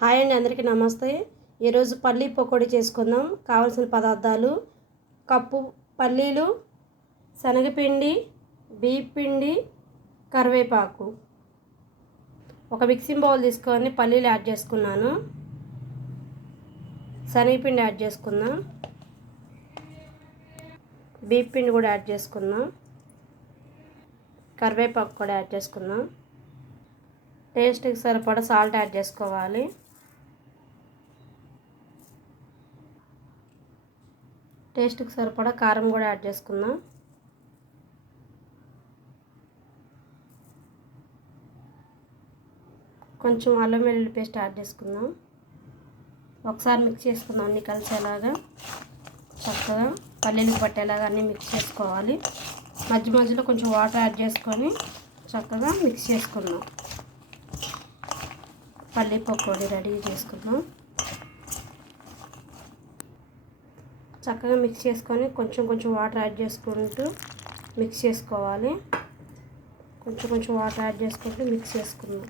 Hi అండి, అందరికీ నమస్తే. ఈరోజు పల్లీ పకోడీ చేసుకుందాం. కావాల్సిన పదార్థాలు: కప్పు పల్లీలు, శనగపిండి, బియ్యం పిండి, కరివేపాకు. ఒక మిక్సింగ్ బౌల్ తీసుకొని పల్లీలు యాడ్ చేసుకున్నాను. శనగపిండి యాడ్ చేసుకుందాం. బియ్యం పిండి కూడా యాడ్ చేసుకుందాం. కరివేపాకు కూడా యాడ్ చేసుకుందాం. టేస్ట్కి సరిపడా సాల్ట్ యాడ్ చేసుకోవాలి. టేస్ట్కి సరిపడా కారం కూడా యాడ్ చేసుకుందాం. కొంచెం అల్లం వెల్లుల్లి పేస్ట్ యాడ్ చేసుకుందాం. ఒకసారి మిక్స్ చేసుకుందాం. అన్నీ కలిసేలాగా చక్కగా పల్లీలకు పట్టేలాగా అన్నీ మిక్స్ చేసుకోవాలి. మధ్య మధ్యలో కొంచెం వాటర్ యాడ్ చేసుకొని చక్కగా మిక్స్ చేసుకుందాం. పల్లీ పకోడీ రెడీ చేసుకుందాం. చక్కగా మిక్స్ చేసుకొని కొంచెం కొంచెం వాటర్ యాడ్ చేసుకుంటూ మిక్స్ చేసుకోవాలి. కొంచెం వాటర్ యాడ్ చేసుకుంటూ మిక్స్ చేసుకుందాం.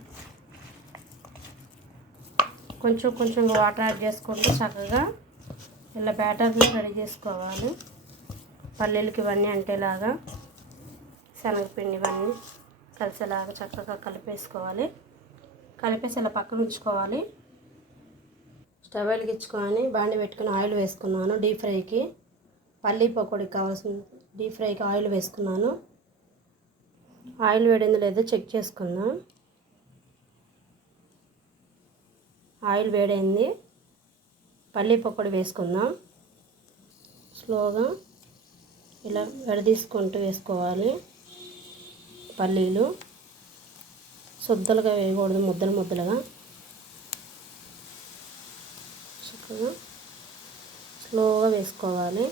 కొంచెం వాటర్ యాడ్ చేసుకుంటూ చక్కగా ఇలా బ్యాటర్ని రెడీ చేసుకోవాలి. పల్లీలకి ఇవన్నీ అంటేలాగా శనగపిండి ఇవన్నీ కలిసేలాగా చక్కగా కలిపేసుకోవాలి. కలిపేసి ఇలా పక్కన ఉంచుకోవాలి. స్టవ్ వెలిగించుకొని బాండి పెట్టుకుని ఆయిల్ వేసుకున్నాను. డీప్ ఫ్రైకి పల్లీ పకోడీకి కావాల్సిన డీప్ ఫ్రైకి ఆయిల్ వేసుకున్నాను. ఆయిల్ వేడిందో లేదో చెక్ చేసుకుందాం. ఆయిల్ వేడైంది. పల్లీ పకోడీ వేసుకుందాం. స్లోగా ఇలా విడదీసుకుంటూ వేసుకోవాలి. పల్లీలు శుద్ధలుగా వేయకూడదు, ముద్దలుగా చక్కగా స్లోగా వేసుకోవాలి.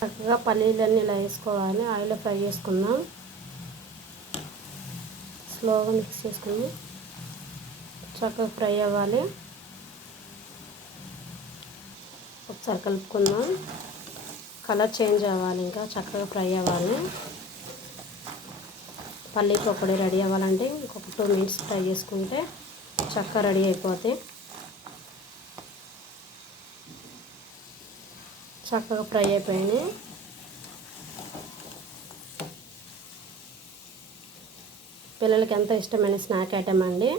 చక్కగా పల్లీలన్నీ ఇలా వేసుకోవాలి. ఆయిల్లో ఫ్రై చేసుకుందాం. స్లోగా మిక్స్ చేసుకుని చక్కగా ఫ్రై అవ్వాలి. ఒకసారి కలుపుకుందాం. కలర్ చేంజ్ అవ్వాలి, ఇంకా చక్కగా ఫ్రై అవ్వాలి. పల్లీ పకోడీ రెడీ అవ్వాలంటే ఇంకొక 2 minutes ఫ్రై చేసుకుంటే చక్కగా రెడీ అయిపోతాయి. చక్కగా ఫ్రై అయిపోయినాయి. పిల్లలకి ఎంతో ఇష్టమైన స్నాక్ ఐటమ్ అండి.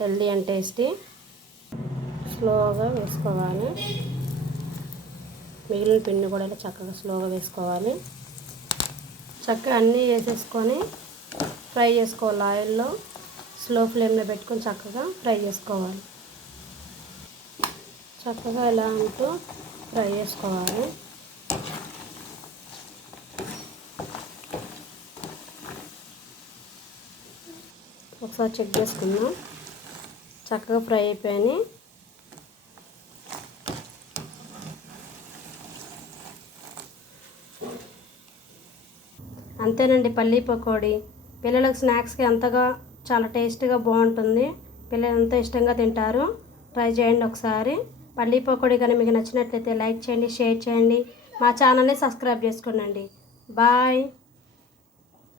Healthy and tasty. స్లోగా వేసుకోవాలి. మిగిలిన పిండి కూడా చక్కగా స్లోగా వేసుకోవాలి. చక్కగా అన్నీ వేసేసుకొని ఫ్రై చేసుకోవాలి. ఆయిల్లో స్లో ఫ్లేమ్లో పెట్టుకొని చక్కగా ఫ్రై చేసుకోవాలి. చక్కగా ఇలా అంటూ ఫ్రై చేసుకోవాలి. ఒకసారి చెక్ చేసుకుందాం. చక్కగా ఫ్రై అయిపోయాయి. అంతేనండి, పల్లీ పకోడీ పిల్లలకు స్నాక్స్కి అంతగా చాలా టేస్టీగా బాగుంటుంది. పిల్లలు ఎంతో ఇష్టంగా తింటారు. ట్రై చేయండి ఒకసారి. పల్లీ పకోడీ కానీ మీకు నచ్చినట్లయితే లైక్ చేయండి, షేర్ చేయండి. మా ఛానల్ని సబ్స్క్రైబ్ చేసుకోండి. బాయ్.